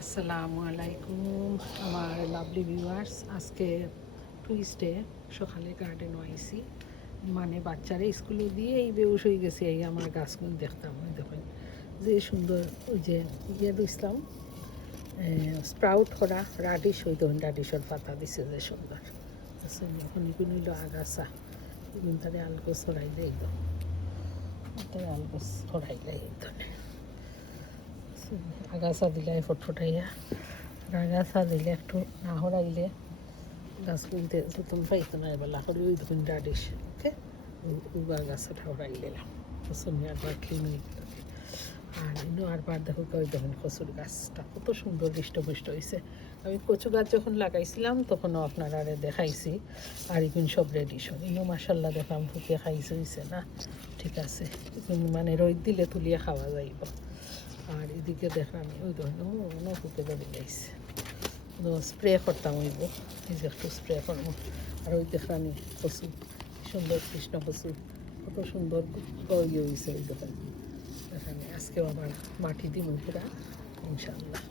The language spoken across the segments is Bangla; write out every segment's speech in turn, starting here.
আসসালামু আলাইকুম আমার লাভলি ভিউয়ার্স। আজকে টুইসডে সকালে গার্ডেন আইসি, মানে বাচ্চারা স্কুলে দিয়ে এই বেউস হয়ে গেছে। এই আমার গাছগুলো দেখতাম, ওই দেখেন যে সুন্দর, ওই যে ইসলাম স্প্রাউট করা রাডিশ, ওই দেখুন রাডিশর পাতা দিছে যে সুন্দর। এখন এগুলো হইল আগাছা, এগুলো তাহলে আলগোছ ছড়াইলে এই তাহলে আলগোছ ছড়াইলে এই ধরনের আগাছা দিলে ফটফটাইয়া, আগাছা দিলে একটু না হরাইলে গাছ বুনতে যতন পাইতো না। এবার লাহরি ওই ধরুন ডাডিস, ওকে উবা গাছটা হরাইলাম কচুরি আরবার ক্লিন হয়ে গেল। আর ইনো আরবার দেখো ওই দেখুন কচুর গাছটা কত সুন্দর হৃষ্টপুষ্ট হয়েছে। আমি কচু গাছ যখন লাগাইছিলাম তখনও আপনারা দেখাইছি। আর এখন সব রেডি, সব ইনো মাসাল্লাহ দেখলাম ফুকে খাইছে, হয়েছে না ঠিক আছে, মানে রোদ দিলে তুলিয়ে খাওয়া যাইব। আর এদিকে দেখলাম ওই ধরনের ফুকে ধরে গাইছে, স্প্রে করতাম হইব, এই যে একটু স্প্রে করবো। আর ওই দেখলাম কচু, সুন্দর কৃষ্ণ কচু, কত সুন্দর ইয়ে হয়েছে ওই দোকান। এখানে আজকেও আবার মাটি দিব পুরা ইনশাল্লাহ।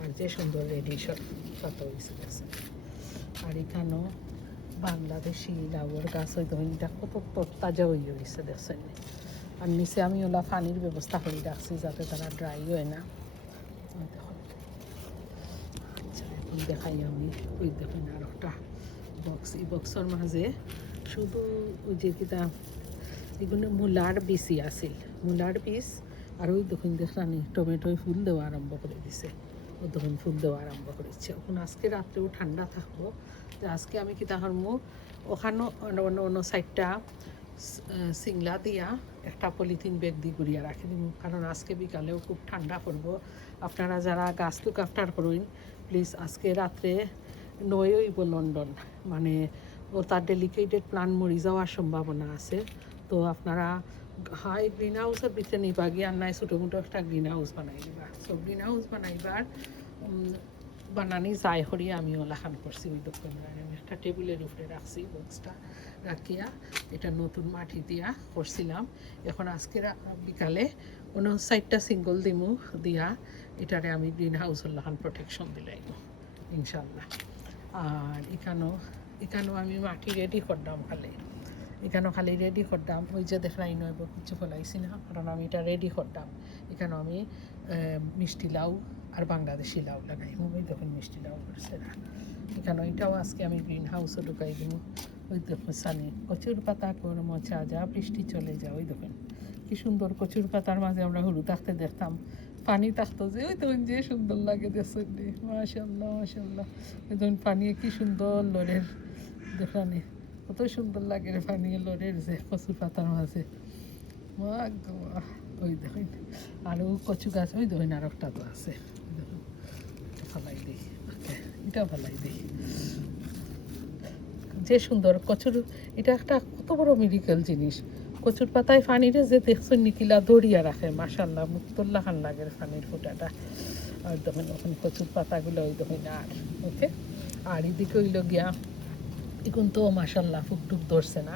আর যে সুন্দর রেডি সব পাতা হয়েছে গেছে। আর এখানেও বাংলাদেশি লাউয়ের গাছ ওই দোকানটা কত তাজা হয়ে হয়েছে দেখছেন। আর নিচে আমি ওলা পানির ব্যবস্থা করে রাখছি যাতে তারা ড্রাই হয় না। আচ্ছা এখন দেখাই আমি, ওই দেখুন আর একটা বক্স, এই বক্সের মাঝে শুধু ওই যে কিতা এগুলো মূলার বীজই আছিল, মূলার বীজ। আর ওই দেখুন দেখলাম টমেটোয় ফুল দেওয়া আরম্ভ করে দিছে, ওই দেখুন ফুল দেওয়া আরম্ভ করেছে। এখন আজকে রাত্রেও ঠান্ডা থাকবো, তো আজকে আমি কিতা করবো, ওখানেও অন্য অন্য সাইডটা সিংলা দিয়া একটা পলিথিন ব্যাগ দিয়ে ঘুরিয়ে রাখি দিব, কারণ আজকে বিকালেও খুব ঠান্ডা পড়বো। আপনারা যারা গাছ লুক আফটার করুন প্লিজ, আজকে রাত্রে নয় হইব লন্ডন, মানে ও তার ডেলিকেটেড প্লান্ট মরি যাওয়ার সম্ভাবনা আছে। তো আপনারা হাই গ্রিন হাউসের ভিতরে নিবা গিয়ে, আর নাই ছোটো মোটো একটা গ্রিন হাউস বানাই দিবা। সো গ্রিন হাউস বানাইবার বানানি যাই হরিয়ে আমি ওলাখান করছি। ওই দোকান আমি একটা টেবিলের উপরে রাখছি বক্সটা রাখিয়া, এটা নতুন মাটি দিয়া করছিলাম। এখন আজকে বিকালে কোনো সাইডটা সিঙ্গল দিমু দিয়া এটারে আমি গ্রিন হাউসের লাখান প্রোটেকশন দিলাম ইনশাল্লাহ। আর এখানেও আমি মাটি রেডি করলাম, এখানেও খালি রেডি করতাম। ওই যে দেখলাই নইব কিছু ফেলাইছি না, কারণ আমি এটা রেডি করতাম। এখানেও আমি মিষ্টি লাউ আর বাংলাদেশি লাউ লাগাই, ওই দেখুন মিষ্টি লাউ করছে না। এখানে এটাও আজকে আমি গ্রিন হাউসে ঢুকাই দিব। ওই দেখুন সানি কচুর পাতা কোন মচা যা বৃষ্টি চলে যা, ওই দেখুন কি সুন্দর কচুর পাতার মাঝে আমরা হলু থাকতে দেখতাম, পানি থাকতো যে ওই তখন যে সুন্দর লাগে দেখছেন, মাশাল্লাহ মাশাল্লাহ। ওই তখন পানি কি সুন্দর লড়ের দেখানি, কত সুন্দর লাগে রে পানি লড়ের যে কচুর পাতার মাঝে। ওই দেখুন আরও কচু গাছ, ওই দেখুন আর একটা তো আছে, ফেলাই দিই, এটাও ফেলাই দিই। যে সুন্দর কচুর, এটা একটা কত বড় মেডিকেল জিনিস। কচুর পাতায় পানিরে যে দেখছেন নিকিলা দড়িয়া রাখে, মাশাল্লাহ মুক্তল্লা খান লাগে পানির ফোটাটা। আর দেখুন ওখানে কচুর পাতাগুলো ওই দেখুন আর ওকে। আর এদিকে হইল গিয়া এগুন তো মাশাল্লাহ ফুকটুক ধরছে না,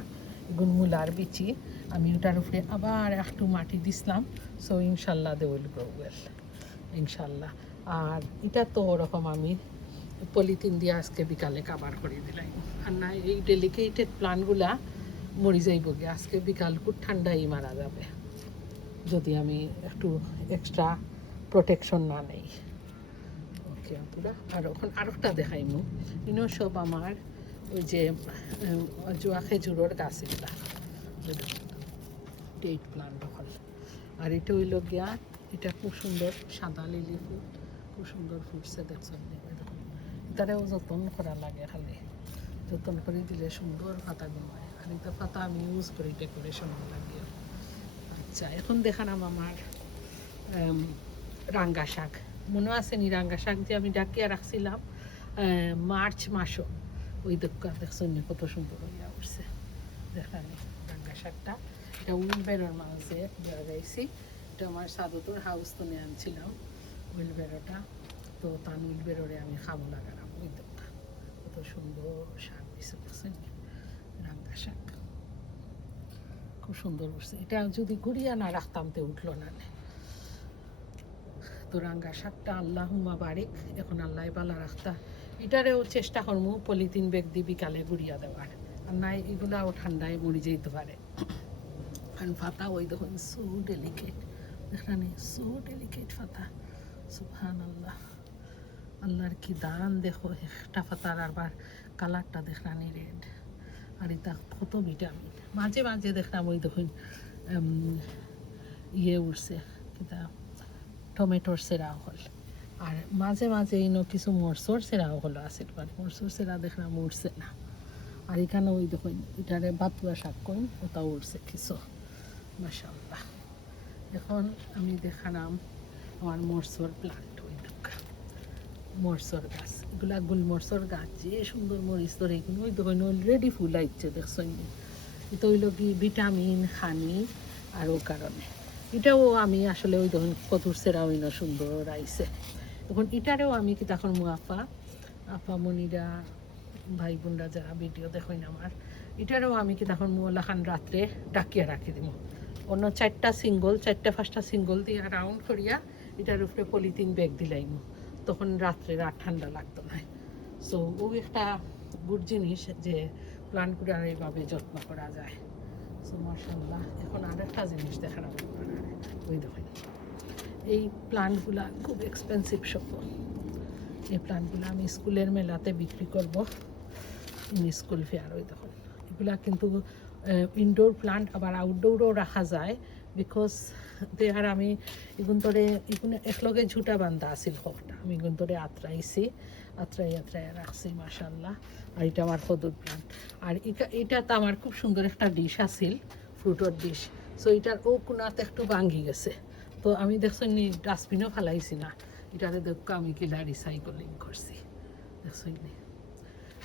এগুন মূলার বিচি। আমি ওটার উপরে আবার একটু মাটি দিছিলাম, সো ইনশাল্লাহ দে উইল গ্রো ওয়েল ইনশাল্লাহ। আর এটা তো ওরকম আমি পলিথিন দিয়ে আজকে বিকালে কাবার করে দিলাম। আর না এই ডেলিকেটেড প্লান্টগুলা মরি যাইব গিয়ে, আজকে বিকাল খুব ঠান্ডাই মারা যাবে যদি আমি একটু এক্সট্রা প্রোটেকশন না নেই। ওকে আপুরা, আর ওখানে আরেকটা দেখাইমু, ইনো সব আমার ওই যে জোয়া খেজুরের গাছ, এগুলা ডেট প্লান্ট হল। আর এটা হইল গিয়া, এটা খুব সুন্দর সাদা লিলি ফুল, খুব সুন্দর ফুটছে দেখছেন। এটারেও যত্ন করা লাগে, খালি যত্ন করে দিলে সুন্দর পাতা হয়। আর এটা পাতা আমি ইউজ করি ডেকোরেশন লাগিয়ে। আচ্ছা এখন দেখালাম আমার রাঙ্গা শাক, মনে আছে নি রাঙ্গা শাক যে আমি ডাকিয়া রাখছিলাম মার্চ মাসও, ওই দোকান দেখছেন কত সুন্দর হইয়া উঠছে দেখানি রাঙ্গা শাকটা। এটা উইলবেরোর মাঝে লাগাইছি, এটা আমার সাদুতুর হাউস তো নিয়ে আনছিলাম উইলবেরোটা, তো তার উইলবেরোরে আমি খাবো লাগালাম। ওই দোকান কত সুন্দর শাক দিছে দেখছেন, রাঙ্গা শাক খুব সুন্দর উঠছে। এটা যদি ঘুরিয়া না রাখতাম তো উঠলো না। তো রাঙ্গা শাকটা আল্লাহুম্মা বারিক, এখন আল্লাহ বালা রাখতা। এটারেও চেষ্টা করবো পলিথিন ব্যাগ দিয়ে বিকালে গুড়িয়া দেওয়ার, আর নাই এগুলাও ঠান্ডায় মরে যেতে পারে। কারণ ফাতা ওই দেখুন সো ডেলিকেট, এখানে সো ডেলিকেট ফাতা, সুবহানাল্লাহ। আল্লাহর কি দান দেখো, একটা ফাতার আবার কালারটা দেখলানি রেড, আর এটা কত ভিটামিন। মাঝে মাঝে দেখলাম ওই দেখুন ইয়ে উঠছে কিতা টমেটোর সেরা হল, আর মাঝে মাঝে ইনো কিছু মরসর সেরাও হলো আসিল, বাট মরসর সেরা দেখলাম উঠছে না। আর এখানে ওই দেখুন এটারে বাতুয়া শাক কইন, ওটাও উঠছে কিছু, মাশাআল্লাহ। এখন আমি দেখালাম আমার মরসর প্লান্ট, ওই দেখা মরসর গাছ, এগুলা গুলমরসর গাছ, যে সুন্দর মরিচ ধরে এগুলো ওই দেখুন অলরেডি ফুল আইচ্ছে দেখছেন। এটা হইল কি ভিটামিন হানি, আর ও কারণে এটাও আমি আসলে ওই দেখুন কতুর সেরা হইল সুন্দর আইছে। এখন এটারেও আমি কি তখন মুআফা আপা মনিরা ভাই বোনরা যারা ভিডিও দেখেন আমার, এটারও আমি কি তখন মোলা খান রাত্রে ডাকিয়া রাখি দিব, অন্য 4টা সিঙ্গল 4-5টা সিঙ্গল দিয়ে রাউন্ড করিয়া এটার উপরে পলিথিন ব্যাগ দিলাইম, তখন রাত্রে রাত ঠান্ডা লাগতো না। সো ও একটা গুড জিনিস যে প্লান্টগুলো এইভাবে যত্ন করা যায়। সো মাশাআল্লাহ। এখন আরেকটা জিনিস দেখার ওই দেখেন এই প্লান্টগুলা খুব এক্সপেন্সিভ সব। এই প্লান্টগুলো আমি স্কুলের মেলাতে বিক্রি করব, স্কুল ফেয়ার। ওই দেখুন এগুলা কিন্তু ইনডোর প্লান্ট আবার আউটডোরও রাখা যায়, বিকজ দেহার আমি এগুন ধরে এগুলো একলগে ঝুটা বান্ধা আসিল হোকটা, আমি এগুন ধরে আত্রাইছি, আত্রাই রাখছি মাশাআল্লাহ। আর এটা আমার কদুর প্লান্ট, আর এটা তো আমার খুব সুন্দর একটা ডিশ আসিল, ফ্রুটের ডিশ। সো এটার ও কোনাতে একটু ভাঙ্গি গেছে, তো আমি দেখছি নি ডাস্টবিনও ফেলাইছি না, এটারে দেখো আমি কিলা রিসাইক্লিং করছি, দেখছি নি।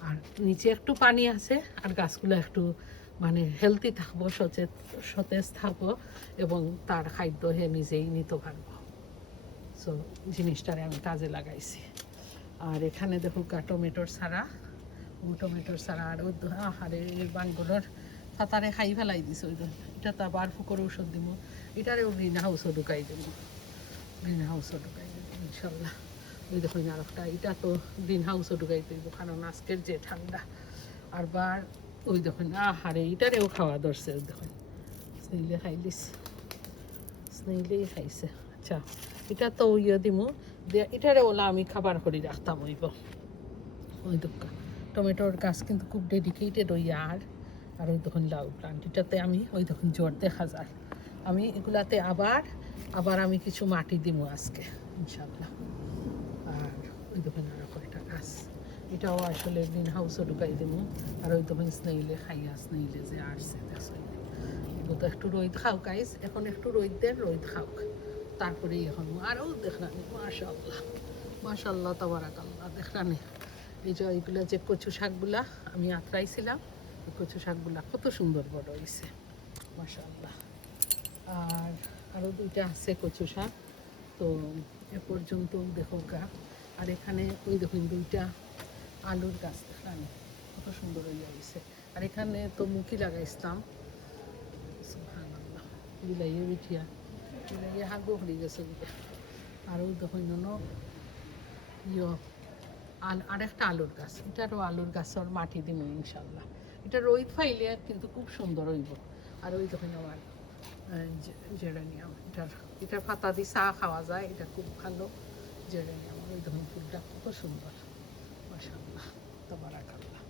আর নিচে একটু পানি আছে, আর গাছগুলো একটু মানে হেলদি থাকবো, সতেজ থাকবো, এবং তার খাদ্য হে নিজেই নিতে পারবো। সো জিনিসটারে আমি কাজে লাগাইছি। আর এখানে দেখো টমেটোর সারা, টমেটোর সারা, আর আহারে বানগুলোর পাতারে খাই ফেলাই দিছে। ওই এটা তো আবার ফুকর ঔষধ দিব, এটারেও গ্রিন হাউসও ঢুকাই দেবো, গ্রিন হাউসও ঢুকাই দেবো ইনশাল্লাহ। ওই দেখুন আর একটা, এটা তো গ্রিন হাউসও ঢুকাই দেবো, কারণ আজকের যে ঠান্ডা। আর বার ওই দেখুন আহারে এটারেও খাওয়া ধরছে, ওই দেখুন স্নেইলে খাইলিস, স্নেইলেই খাইছে। আচ্ছা এটা তো ইয়ে দিমু, এটারে ওলা আমি খাবার করে রাখতাম হইব। ওই দোকা টমেটোর গাছ কিন্তু খুব ডেডিকেটেড ওই, আর ওই দেখুন লাউ প্লান্ট, এটাতে আমি ওই দেখুন জোর দেখা যায়। আমি এগুলাতে আবার আমি কিছু মাটি দিব আজকে ইনশাল্লাহ। আর ওই দেখুন আরো কয়টা গাছ, এটাও আসলে গ্রিন হাউসও ঢুকাই দিব। আর ওই দেখুন স্নেইলে খাইয়া, স্নেইলে যে আসছে দেখছেন, তো একটু রোদ খাও গাইস, এখন একটু রোদ খাও, তারপরেই এখন আরও দেখলানি মাশাআল্লাহ, মাশাআল্লাহ তাবারাকাল্লাহ দেখলানি। এই যে এইগুলো যে কচু শাকগুলা আমি আঁতরাইছিলাম, ওই কচু শাকগুলা কত সুন্দর বড় হয়েছে মাশাআল্লাহ। আর আরও 2টা আছে কচু শাক, তো এ পর্যন্ত দেখো গা। আর এখানে ওই দেখুন 2টা আলুর গাছ দেখলানি কত সুন্দর হয়ে হয়েছে। আর এখানে তো মুখি লাগাইছিলাম, সুবহানাল্লাহ, বিলাইয়ে বিঠিয়া বিলাইয়ে হাগো হয়ে গেছে। আর ওই দেখুন আরেকটা আলুর গাছ, এটারও আলুর গাছের মাটি দিব ইনশাল্লাহ। এটা রোদ ফাইলে কিন্তু খুব সুন্দর হইব। আর ওই দেখুন আমার জেরেনিয়াম, এটার পাতা দিয়ে চা খাওয়া যায়, এটা খুব ভালো জেরেনিয়াম। ওই দেখুন ফুলটা কত সুন্দর মাশাআল্লাহ তাবারাকাল্লাহ।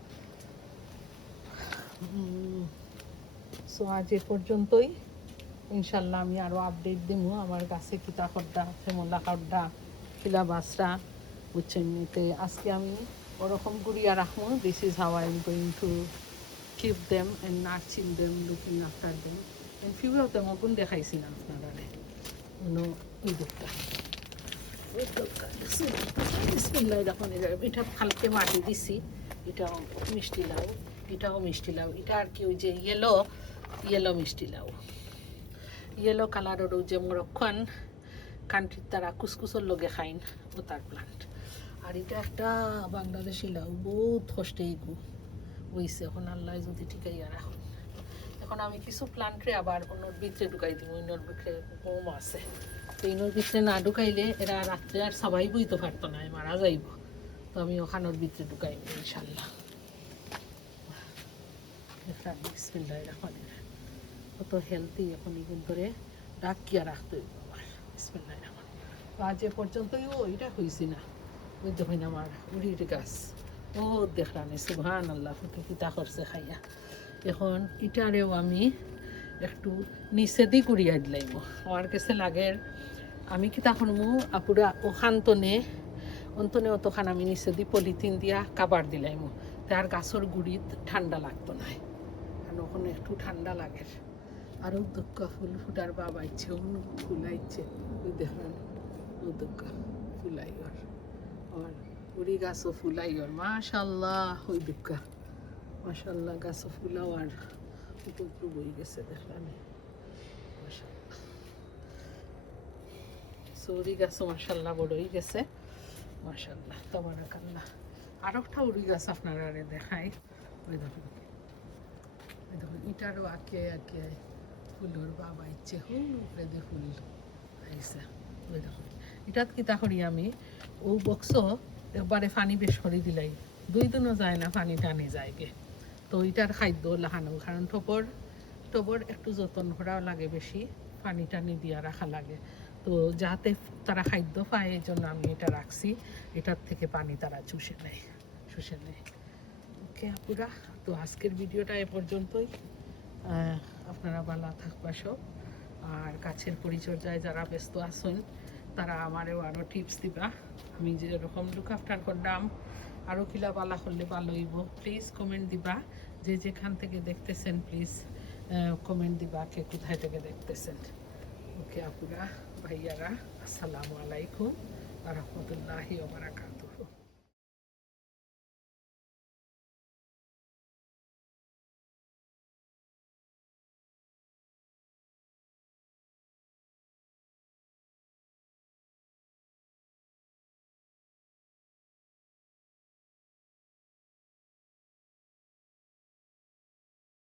সো আজ এ পর্যন্তই, ইনশাল্লাহ আমি আরও আপডেট দিব আমার গাছে কিতা খড্ডা, ফেমলা খড্ডা, কিলা বাসরা বুঝছেন। এতে আজকে আমি ওরকম গুড়িয়া রাখবো, this is how I am going to keep them and nurturing them, looking after them. And few of them অগুন দেখাইছি না আপনারা, ওই দুঃখটা বিসমিল্লাহির রহমানির রহিম। এটা হালকা মাটি দিছি, এটাও মিষ্টি লাউ, এটাও মিষ্টি লাউ, এটা আর কি ওই যে ইয়েলো মিষ্টি লাউ, ইয়েলো কালারের ওই যে মরক্কান কান্ট্রির তারা কুসকুসের লগে খাইন ও তার প্লান্ট। আর এটা একটা বাংলাদেশি লাউ, বহুত কষ্টে এগু হইছে, এখন আল্লাহ যদি ঠিকাইয়া রাখুন। এখন আমি কিছু প্লান্টরে আবার অন্যর ভিতরে ঢুকাই দিব, অন্যর ভিতরে কম আছে। তো অন্যর ভিতরে না ঢুকাইলে এরা রাত্রে আর সবাই বইতে পারতো না, মারা যাইব। তো আমি ওখানোর ভিতরে ঢুকাইব ইনশাল্লাহ। কত হেলদি, এখন এগুলো ধরে ডাকিয়া রাখতে হইব আমার। বিসমিল্লাহির রহমানির রহিম। তো আজ এ পর্যন্তই এটা হয়েছি না, ওই দেখুন আমার উড়ির গাছ, ও দেখলানি সুবহান আল্লাহ ফুটে পিতা করছে খাইয়া। এখন ইটারেও আমি একটু নিচে দি করিয়া দিলাইব। আমার কাছে লাগে আমি কিতা করমু আপুরা ওখানতনে অন্তনে অতখান আমি নিচে দি পলিথিন দিয়া কাবার দিলাইমু, তার গাছের গুড়িত ঠান্ডা লাগতো না, কারণ ওখানে একটু ঠান্ডা লাগে। আরও দুঃখ ফুল ফুটার বাবা ইচ্ছে, অন্য ফুলাইছে, ওই দেখেন ও দুঃখ ফুলাইগর, আর উড়ি গাছও ফুলাইগর মাশাল্লাহ। ওই দুঃখ মাশাল্লাহ গাছও ফুলাও আর উপর বই গেছে দেখলাম মাশাল্লাহ। সৌরি গাছও মাশাল্লাহ বড়ই গেছে মাশাল্লাহ তাবারাকাল্লাহ। আর একটা উড়ি গাছ আপনারা দেখাই, ওই দেখুন ওই দেখুন ইটারও আঁকে আঁকে ফুলের বাবা ইচ্ছে হুল উপরে দিয়ে ফুল আইসা। ওই দেখুন এটাত কিতা করি আমি ও বক্স একবারে পানি বেশ করে দিলাই, 2 দিনও যায় না পানি টানি যায় গে। তো এটার খাদ্য লাগানো, কারণ টবর একটু যত্ন করা লাগে, বেশি পানি টানি দিয়া রাখা লাগে। তো যাতে তারা খাদ্য পায় এই জন্য আমি এটা রাখছি, এটার থেকে পানি তারা শুষে নেয়। ওকে আপুরা, তো আজকের ভিডিওটা এ পর্যন্তই। আপনারা ভালো থাকবা সব, আর গাছের পরিচর্যায় যারা ব্যস্ত আছেন তারা আমারও আরও টিপস দিবা। আমি যেরকম লুক আফটার করলাম আরও কিলা বালা করলে ভালো হইব। প্লিজ কমেন্ট দিবা, যে যেখান থেকে দেখতেছেন প্লিজ কমেন্ট দিবা কে কোথায় থেকে দেখতেছেন। ওকে আপুরা ভাইয়ারা, আসসালামু আলাইকুম ওয়া রাহমাতুল্লাহি ওয়া বারাকাতুহু।